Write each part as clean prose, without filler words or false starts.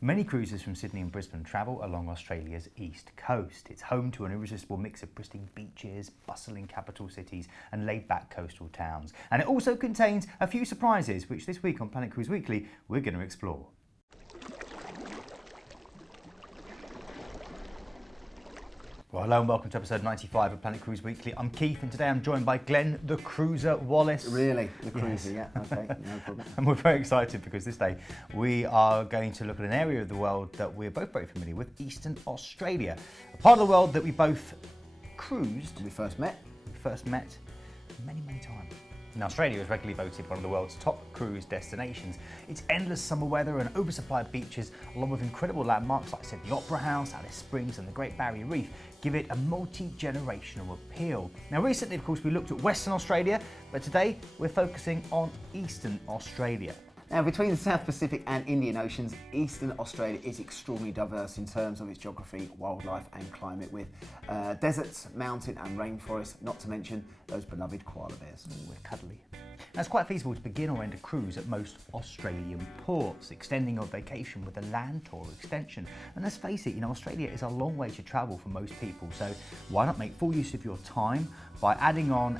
Many cruisers from Sydney and Brisbane travel along Australia's east coast. It's home to an irresistible mix of pristine beaches, bustling capital cities and laid-back coastal towns. And it also contains a few surprises, which this week on Planet Cruise Weekly, we're going to explore. Well, hello and welcome to episode 95 of Planet Cruise Weekly. I'm Keith and today I'm joined by Glenn the Cruiser Wallace. Really? The Cruiser, yes. Yeah, okay, no problem. And we're very excited because this day we are going to look at an area of the world that we're both very familiar with, Eastern Australia. A part of the world that we both cruised. We first met many times. Now, Australia is regularly voted one of the world's top cruise destinations. Its endless summer weather and oversupplied beaches, along with incredible landmarks like Sydney Opera House, Alice Springs and the Great Barrier Reef, give it a multi-generational appeal. Now, recently, of course, we looked at Western Australia, but today we're focusing on Eastern Australia. Now, between the South Pacific and Indian Oceans, Eastern Australia is extraordinarily diverse in terms of its geography, wildlife and climate, with deserts, mountain and rainforests, not to mention those beloved koala bears. Ooh, they're cuddly. Now, it's quite feasible to begin or end a cruise at most Australian ports, extending your vacation with a land tour extension. And let's face it, Australia is a long way to travel for most people, so why not make full use of your time by adding on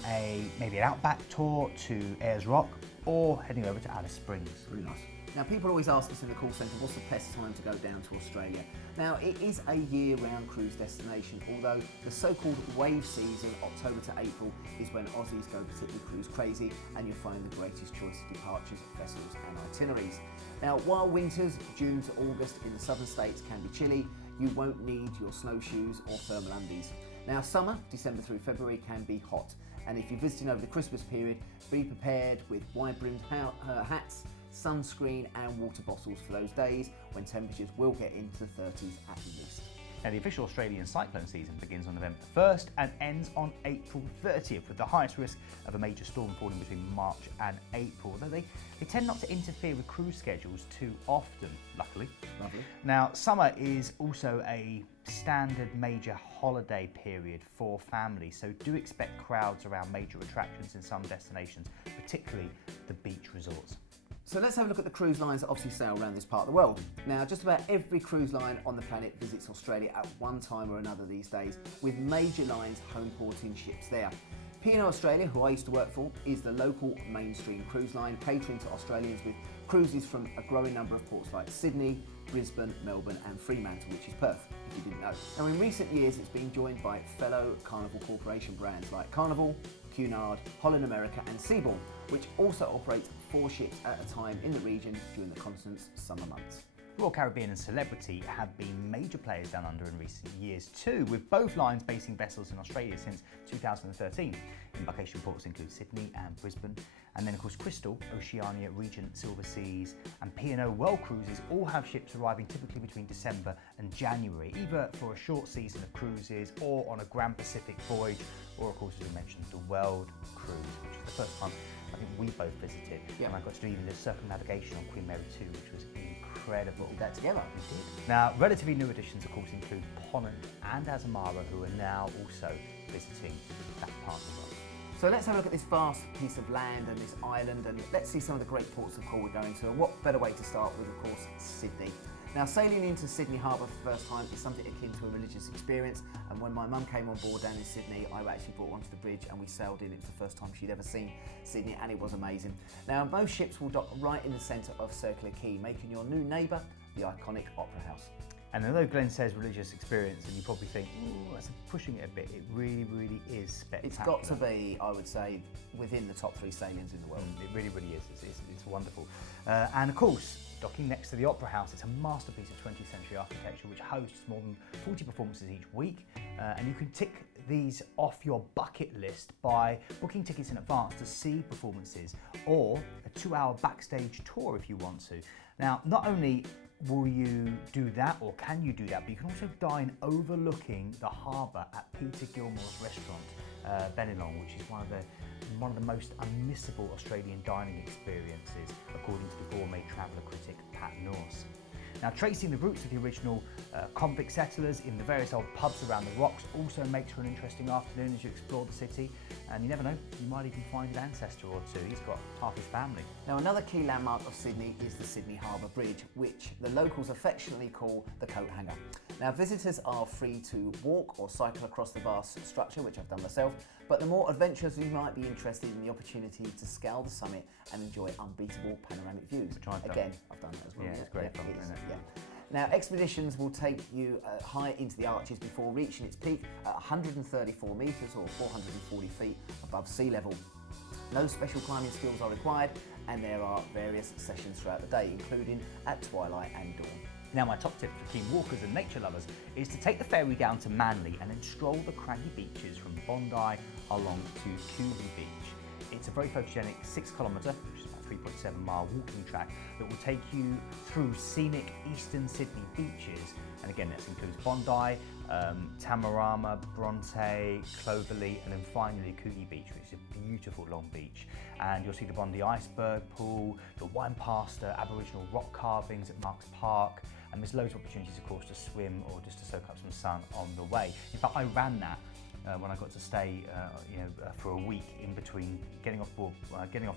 maybe an outback tour to Ayers Rock, or heading over to Alice Springs. Really nice. Now, people always ask us in the call centre, what's the best time to go down to Australia? Now, it is a year-round cruise destination, although the so-called wave season, October to April, is when Aussies go particularly cruise crazy, and you'll find the greatest choice of departures, vessels and itineraries. Now, while winters, June to August in the southern states can be chilly, you won't need your snowshoes or thermal undies. Now, summer, December through February, can be hot. And if you're visiting over the Christmas period, be prepared with wide-brimmed hats, sunscreen and water bottles for those days when temperatures will get into the 30s at least. Now, the official Australian cyclone season begins on November 1st and ends on April 30th, with the highest risk of a major storm falling between March and April, though they tend not to interfere with cruise schedules too often, luckily. Lovely. Now, summer is also a standard major holiday period for families, so do expect crowds around major attractions in some destinations, particularly the beach resorts. So let's have a look at the cruise lines that obviously sail around this part of the world. Now, just about every cruise line on the planet visits Australia at one time or another these days, with major lines home porting ships there. P&O Australia, who I used to work for, is the local mainstream cruise line, catering to Australians with cruises from a growing number of ports like Sydney, Brisbane, Melbourne and Fremantle, which is Perth, if you didn't know. Now, in recent years, it's been joined by fellow Carnival Corporation brands like Carnival, Cunard, Holland America and Seabourn, which also operates 4 ships at a time in the region during the continent's summer months. Royal Caribbean and Celebrity have been major players down under in recent years too, with both lines basing vessels in Australia since 2013. Embarkation ports include Sydney and Brisbane, and then of course Crystal, Oceania, Regent, Silver Seas and P&O World Cruises all have ships arriving typically between December and January, either for a short season of cruises or on a Grand Pacific voyage, or of course, as we mentioned, the World Cruise, which is the first time I think we both visited. Yeah. And I got to do even the circumnavigation on Queen Mary 2, which was incredible. We did that together. We did. Now, relatively new additions, of course, include Ponant and Azamara, who are now also visiting that part of the world. So let's have a look at this vast piece of land and this island, and let's see some of the great ports of call we're going to. And what better way to start with, of course, Sydney. Now, sailing into Sydney Harbour for the first time is something akin to a religious experience, and when my mum came on board down in Sydney, I actually brought her onto the bridge and we sailed in. It was the first time she'd ever seen Sydney, and it was amazing. Now, most ships will dock right in the centre of Circular Quay, making your new neighbour the iconic Opera House. And although Glenn says religious experience, and you probably think, ooh, that's pushing it a bit, it really is spectacular. It's got to be, I would say, within the top 3 sailings in the world. It really is. It's wonderful. And of course, docking next to the Opera House, it's a masterpiece of 20th century architecture which hosts more than 40 performances each week. And you can tick these off your bucket list by booking tickets in advance to see performances, or a 2-hour backstage tour if you want to. Now, not only will you do that, or can you do that, but you can also dine overlooking the harbour at Peter Gilmore's restaurant, Bennelong, which is one of the most unmissable Australian dining experiences, according to the gourmet traveller critic Pat Norse. Now, tracing the roots of the original convict settlers in the various old pubs around the rocks also makes for an interesting afternoon as you explore the city. and you never know, you might even find an ancestor or two. He's got half his family. Now, another key landmark of Sydney is the Sydney Harbour Bridge, which the locals affectionately call the coat hanger. Now, visitors are free to walk or cycle across the vast structure, which I've done myself, but the more adventurous you might be interested in the opportunity to scale the summit and enjoy unbeatable panoramic views. Which I've done. Again, I've done that as well. Yeah, it's great fun, it is, isn't it? yeah. Now, expeditions will take you high into the arches before reaching its peak at 134 metres or 440 feet above sea level. No special climbing skills are required, and there are various sessions throughout the day, including at twilight and dawn. Now, my top tip for keen walkers and nature lovers is to take the ferry down to Manly and then stroll the craggy beaches from Bondi along to Coogee Beach. It's a very photogenic 6 kilometre, which is about 3.7 mile walking track that will take you through scenic eastern Sydney beaches. And again, this includes Bondi, Tamarama, Bronte, Clovelly, and then finally Coogee Beach, which is a beautiful long beach. And you'll see the Bondi Iceberg Pool, the wine pasta, Aboriginal rock carvings at Marks Park, and there's loads of opportunities, of course, to swim or just to soak up some sun on the way. In fact, I ran that when I got to stay, for a week in between getting off the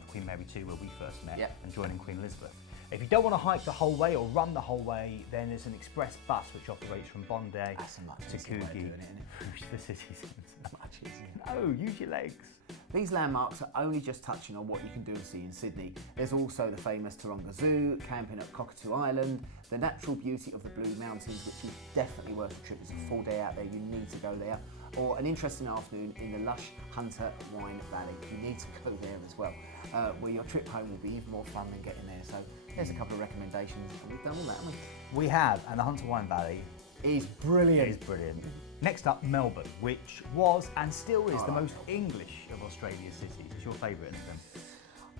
Queen Mary 2, where we first met, and joining Queen Elizabeth. If you don't want to hike the whole way or run the whole way, then there's an express bus which operates from Bondi to Coogee through the city centre. Much easier. No, use your legs. These landmarks are only just touching on what you can do and see in Sydney. There's also the famous Taronga Zoo, camping at Cockatoo Island, the natural beauty of the Blue Mountains, which is definitely worth a trip. It's a full day out there, you need to go there. Or an interesting afternoon in the lush Hunter Wine Valley. You need to go there as well, where your trip home will be even more fun than getting there. So there's a couple of recommendations, and we've done all that, haven't we? We have, and the Hunter Wine Valley is brilliant. Is brilliant. Next up, Melbourne, which was and still is the most English of Australia's cities. It's your favourite, isn't it?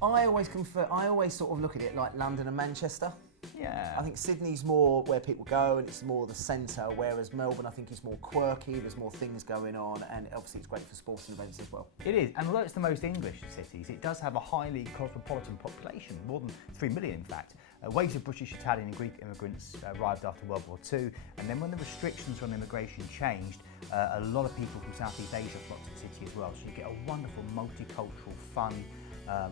I always sort of look at it like London and Manchester. Yeah. I think Sydney's more where people go and it's more the centre, whereas Melbourne I think is more quirky, there's more things going on, and obviously it's great for sporting events as well. It is, and although it's the most English of cities, it does have a highly cosmopolitan population, more than 3 million in fact. Waves of British, Italian and Greek immigrants arrived after World War II, and then when the restrictions on immigration changed, a lot of people from Southeast Asia flocked to the city as well, so you get a wonderful multicultural, fun,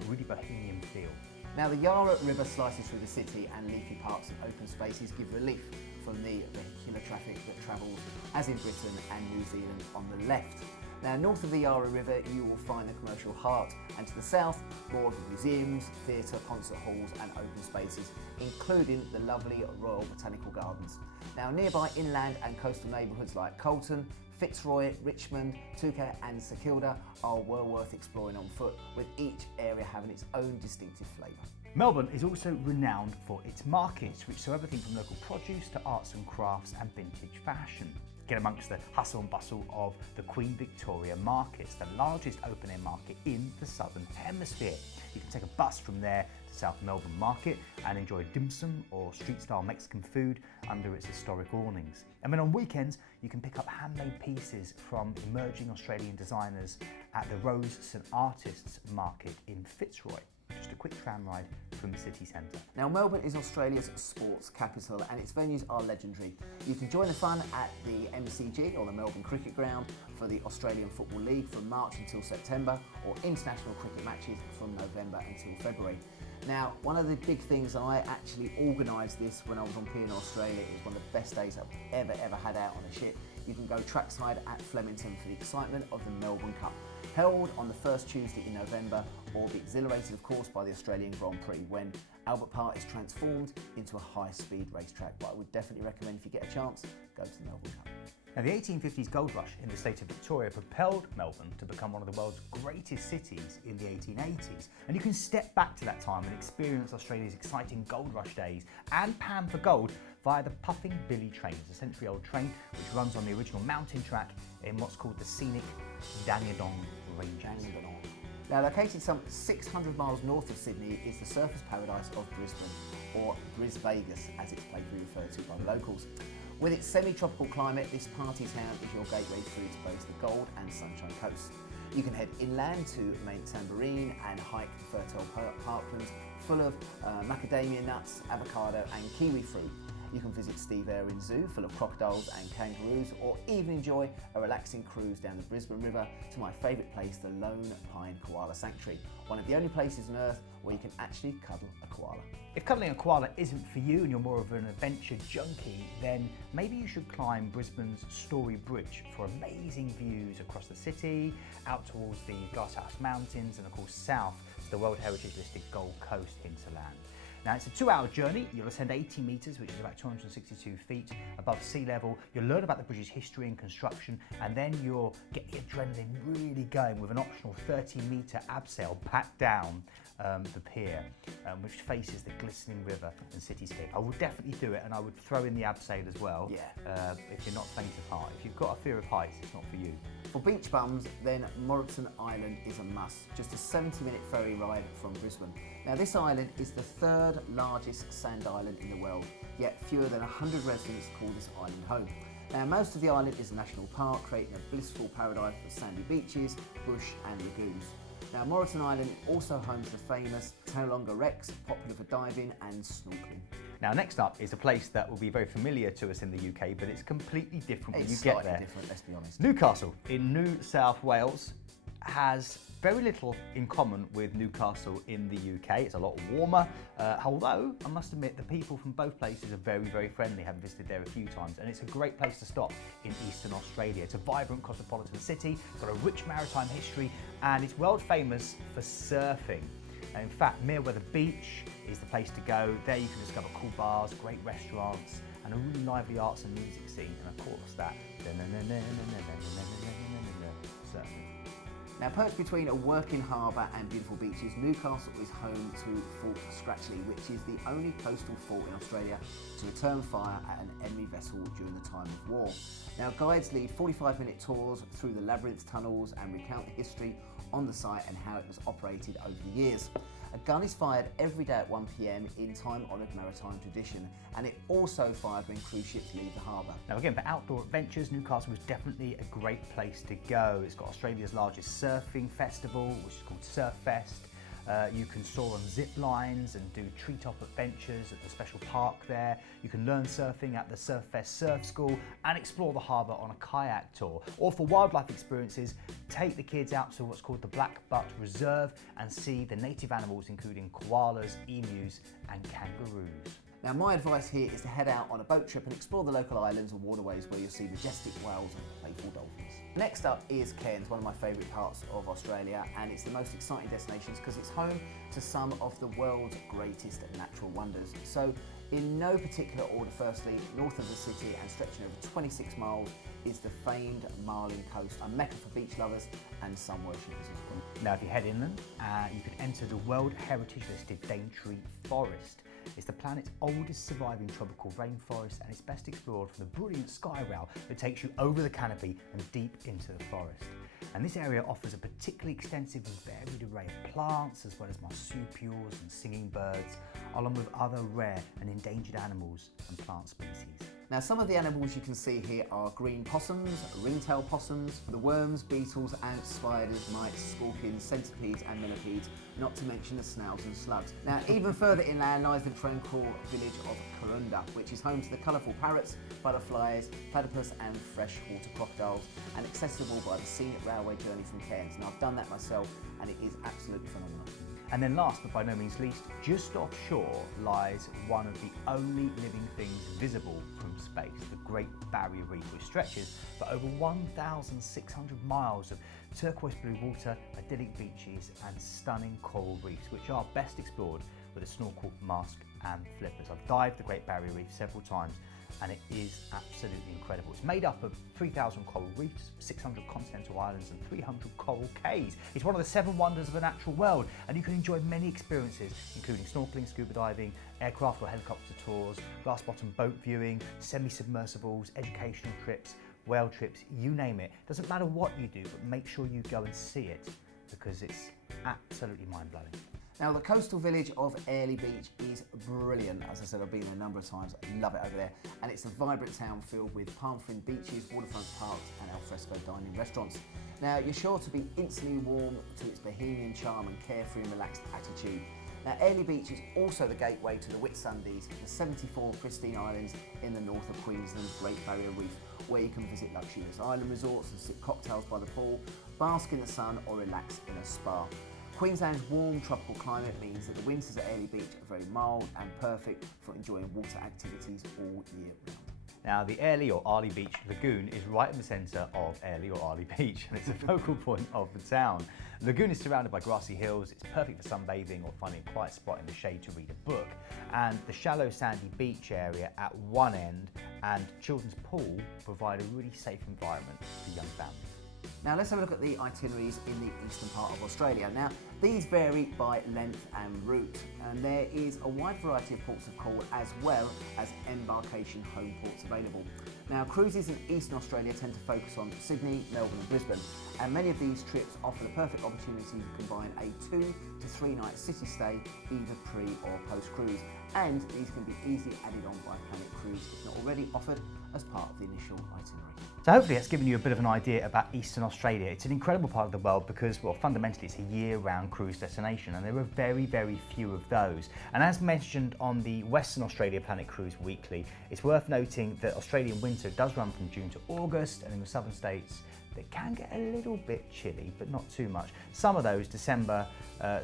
really bohemian feel. Now the Yarra River slices through the city, and leafy parks and open spaces give relief from the vehicular traffic that travels, as in Britain and New Zealand, on the left. Now north of the Yarra River you will find the commercial heart, and to the south more of the museums, theatre, concert halls and open spaces, including the lovely Royal Botanical Gardens. Now nearby inland and coastal neighbourhoods like Colton, Fitzroy, Richmond, Touquet and St Kilda are well worth exploring on foot, with each area having its own distinctive flavour. Melbourne is also renowned for its markets, which saw everything from local produce to arts and crafts and vintage fashion. Get amongst the hustle and bustle of the Queen Victoria Markets, the largest open-air market in the Southern Hemisphere. You can take a bus from there to South Melbourne Market and enjoy dim sum or street-style Mexican food under its historic awnings. And then on weekends, you can pick up handmade pieces from emerging Australian designers at the Rose St Artists Market in Fitzroy. Just a quick tram ride from the city centre. Now Melbourne is Australia's sports capital, and its venues are legendary. You can join the fun at the MCG, or the Melbourne Cricket Ground, for the Australian Football League from March until September, or international cricket matches from November until February. Now, one of the big things, I actually organised this when I was on P&O Australia. It was one of the best days I've ever had out on a ship. You can go trackside at Flemington for the excitement of the Melbourne Cup, held on the first Tuesday in November, or be exhilarated of course by the Australian Grand Prix when Albert Park is transformed into a high-speed racetrack. But I would definitely recommend, if you get a chance, go to the Melbourne Cup. Now, the 1850s gold rush in the state of Victoria propelled Melbourne to become one of the world's greatest cities in the 1880s. And you can step back to that time and experience Australia's exciting gold rush days and pan for gold via the Puffing Billy train. It's a century-old train which runs on the original mountain track in what's called the scenic Dandenong Ranges. Now, located some 600 miles north of Sydney is the surfers paradise of Brisbane, or Bris Vegas as it's playfully referred to by the locals. With its semi-tropical climate, this party town is your gateway through to both the Gold and Sunshine Coast. You can head inland to Mount Tamborine and hike the fertile parklands full of macadamia nuts, avocado and kiwi fruit. You can visit Steve Irwin Zoo full of crocodiles and kangaroos, or even enjoy a relaxing cruise down the Brisbane River to my favourite place, the Lone Pine Koala Sanctuary, one of the only places on earth where you can actually cuddle a koala. If cuddling a koala isn't for you and you're more of an adventure junkie, then maybe you should climb Brisbane's Story Bridge for amazing views across the city, out towards the Glasshouse Mountains, and of course south to the World Heritage listed Gold Coast hinterland. Now, it's a 2-hour journey. You'll ascend 80 metres, which is about 262 feet above sea level. You'll learn about the bridge's history and construction, and then you'll get the adrenaline really going with an optional 30-metre abseil back down the pier, which faces the glistening river and cityscape. I would definitely do it, and I would throw in the abseil as well. Yeah. If you're not faint of heart. If you've got a fear of heights, it's not for you. For beach bums, then Moreton Island is a must. Just a 70-minute ferry ride from Brisbane. Now, this island is the 3rd largest sand island in the world, yet fewer than 100 residents call this island home. Now, most of the island is a national park, creating a blissful paradise for sandy beaches, bush and lagoons. Now, Moreton Island also homes the famous Tauranga Wrecks, popular for diving and snorkeling. Now, next up is a place that will be very familiar to us in the UK, but it's completely different when you It's get slightly there. different, let's be honest. Newcastle in New South Wales has very little in common with Newcastle in the UK. It's a lot warmer, although I must admit the people from both places are very, very friendly, having visited there a few times, and it's a great place to stop in Eastern Australia. It's a vibrant cosmopolitan city, got a rich maritime history, and it's world famous for surfing. And in fact, Merewether Beach is the place to go. There you can discover cool bars, great restaurants, and a really lively arts and music scene, and of course that surfing. Now, perched between a working harbour and beautiful beaches, Newcastle is home to Fort Scratchley, which is the only coastal fort in Australia to return fire at an enemy vessel during the time of war. Now, guides lead 45-minute tours through the labyrinth tunnels and recount the history on the site and how it was operated over the years. A gun is fired every day at 1 p.m. in time-honoured maritime tradition, and it also fired when cruise ships leave the harbour. Now again, for outdoor adventures, Newcastle is definitely a great place to go. It's got Australia's largest surfing festival, which is called Surf Fest. You can soar on zip lines and do treetop adventures at the special park there. You can learn surfing at the Surf Fest Surf School and explore the harbour on a kayak tour. Or for wildlife experiences, take the kids out to what's called the Black Butt Reserve and see the native animals including koalas, emus and kangaroos. Now, my advice here is to head out on a boat trip and explore the local islands and waterways where you'll see majestic whales and playful dolphins. Next up is Cairns, one of my favourite parts of Australia, and it's the most exciting destinations because it's home to some of the world's greatest natural wonders. So, in no particular order, firstly, north of the city and stretching over 26 miles is the famed Marlin Coast, a mecca for beach lovers and sun worshippers as well. Now if you head inland, you can enter the World Heritage listed Daintree Forest. It's the planet's oldest surviving tropical rainforest, and it's best explored from the brilliant sky rail that takes you over the canopy and deep into the forest. And this area offers a particularly extensive and varied array of plants, as well as marsupials and singing birds, along with other rare and endangered animals and plant species. Now, some of the animals you can see here are green possums, ringtail possums, the worms, beetles, ants, spiders, mites, scorpions, centipedes and millipedes, not to mention the snails and slugs. Now, even further inland lies the tranquil village of Koala, which is home to the colourful parrots, butterflies, platypus and freshwater crocodiles, and accessible by the scenic railway journey from Cairns. And I've done that myself, and it is absolutely phenomenal. And then last but by no means least, just offshore lies one of the only living things visible from space, the Great Barrier Reef, which stretches for over 1,600 miles of turquoise blue water, idyllic beaches and stunning coral reefs, which are best explored with a snorkel, mask and flippers. I've dived the Great Barrier Reef several times and it is absolutely incredible. It's made up of 3,000 coral reefs, 600 continental islands and 300 coral cays. It's one of the 7 wonders of the natural world, and you can enjoy many experiences including snorkeling, scuba diving, aircraft or helicopter tours, glass bottom boat viewing, semi-submersibles, educational trips, whale trips, you name it. Doesn't matter what you do, but make sure you go and see it because it's absolutely mind-blowing. Now, the coastal village of Airlie Beach is brilliant. As I said, I've been there a number of times. I love it over there. And it's a vibrant town filled with palm-fringed beaches, waterfront parks and alfresco dining restaurants. Now, you're sure to be instantly warm to its bohemian charm and carefree and relaxed attitude. Now, Airlie Beach is also the gateway to the Whitsundays, the 74 pristine islands in the north of Queensland's Great Barrier Reef, where you can visit luxurious island resorts and sip cocktails by the pool, bask in the sun or relax in a spa. Queensland's warm tropical climate means that the winters at Airlie Beach are very mild and perfect for enjoying water activities all year round. Now, the Airlie or Arlie Beach Lagoon is right in the centre of Airlie or Arlie Beach, and it's a focal point of the town. The lagoon is surrounded by grassy hills. It's perfect for sunbathing or finding a quiet spot in the shade to read a book. And the shallow sandy beach area at one end and children's pool provide a really safe environment for young families. Now let's have a look at the itineraries in the eastern part of Australia. Now these vary by length and route, and there is a wide variety of ports of call as well as embarkation home ports available. Now cruises in eastern Australia tend to focus on Sydney, Melbourne and Brisbane, and many of these trips offer the perfect opportunity to combine a 2 to 3 night city stay either pre or post cruise, and these can be easily added on by Planet Cruise if not already offered as part of the initial itinerary. So hopefully that's given you a bit of an idea about Eastern Australia. It's an incredible part of the world because, well, fundamentally it's a year-round cruise destination and there are very, very few of those. And as mentioned on the Western Australia Planet Cruise Weekly, it's worth noting that Australian winter does run from June to August, and in the southern states it can get a little bit chilly, but not too much. Some of those December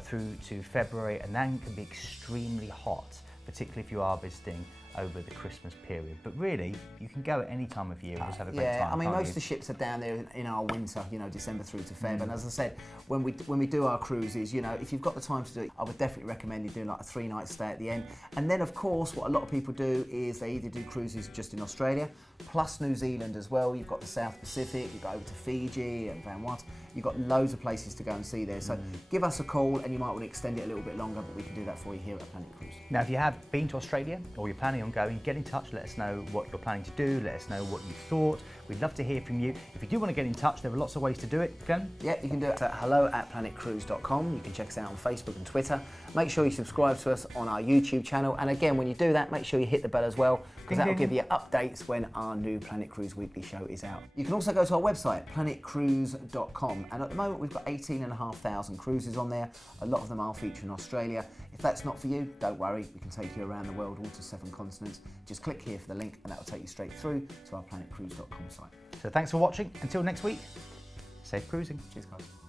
through to February, and then can be extremely hot, particularly if you are visiting over the Christmas period. But really, you can go at any time of year and just have a great time. Yeah, I mean, most you? of the ships are down there in our winter, you know, December through to Feb. And as I said, when we do our cruises, you know, if you've got the time to do it, I would definitely recommend you doing like a 3-night stay at the end. And then, of course, what a lot of people do is they either do cruises just in Australia, plus New Zealand as well. You've got the South Pacific, you go over to Fiji and Vanuatu. You've got loads of places to go and see there. So give us a call and you might want to extend it a little bit longer, but we can do that for you here at Planet Cruise. Now, if you have been to Australia or you're planning on going, get in touch, let us know what you're planning to do, let us know what you thought. We'd love to hear from you. If you do want to get in touch, there are lots of ways to do it. Glenn? Yeah, you can do it at hello@planetcruise.com. You can check us out on Facebook and Twitter. Make sure you subscribe to us on our YouTube channel. And again, when you do that, make sure you hit the bell as well, because that will give you updates when our new Planet Cruise Weekly show is out. You can also go to our website, planetcruise.com. And at the moment, we've got 18,500 cruises on there. A lot of them are featuring Australia. If that's not for you, don't worry. We can take you around the world, all to 7 continents. Just click here for the link and that will take you straight through to our planetcruise.com site. So thanks for watching. Until next week, safe cruising. Cheers, guys.